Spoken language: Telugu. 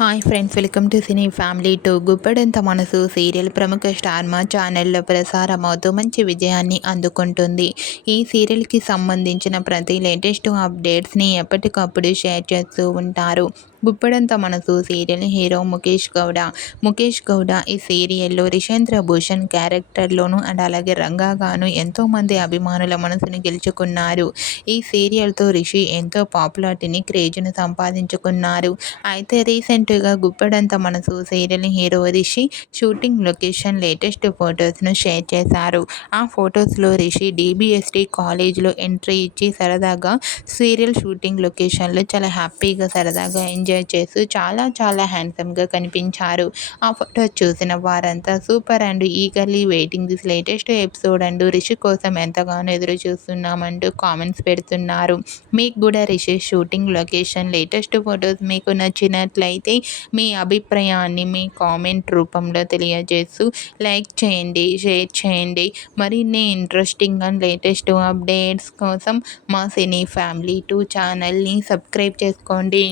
Hi friends welcome to cine family to Guppedantha Manasu serial ప్రముఖ స్టార్ మా ఛానల్లో ప్రసారమవుతూ మంచి విజయాన్ని అందుకుంటుంది. ఈ సీరియల్కి సంబంధించిన ప్రతి లేటెస్ట్ అప్డేట్స్ని ఎప్పటికప్పుడు షేర్ చేస్తూ ఉంటారు. Guppedantha Manasu serial hero Mukesh Gowda. Mukesh Gowda ఈ సీరియల్లో రిషేంద్ర భూషణ్ క్యారెక్టర్లోను అండ్ అలాగే రంగాగాను ఎంతోమంది అభిమానుల మనసును గెలుచుకున్నారు. ఈ సీరియల్తో రిషి ఎంతో పాపులారిటీని క్రేజ్ను సంపాదించుకున్నారు. అయితే రీసెంట్గా Guppedantha Manasu serial hero Rishi shooting location latest ఫొటోస్ను share చేశారు. ఆ ఫొటోస్లో రిషి డిబిఎస్టీ కాలేజ్లో ఎంట్రీ ఇచ్చి సరదాగా సీరియల్ షూటింగ్ లొకేషన్లో చాలా హ్యాపీగా సరదాగా ఎంజాయ్ ఎంజాయ్ చేస్తూ చాలా చాలా హ్యాండ్సమ్గా కనిపించారు. ఆ ఫోటో చూసిన వారంతా super and eagerly waiting this latest episode and Rishi కోసం ఎంతగానో ఎదురు చూస్తున్నామంటూ కామెంట్స్ పెడుతున్నారు. మీకు కూడా Rishi shooting location latest photos మీకు నచ్చినట్లయితే మీ అభిప్రాయాన్ని మీ కామెంట్ రూపంలో తెలియజేస్తూ లైక్ చేయండి షేర్ చేయండి. మరిన్ని ఇంట్రెస్టింగ్ అండ్ లేటెస్ట్ అప్డేట్స్ కోసం మా సినీ ఫ్యామిలీ టూ ఛానల్ని సబ్స్క్రైబ్ చేసుకోండి.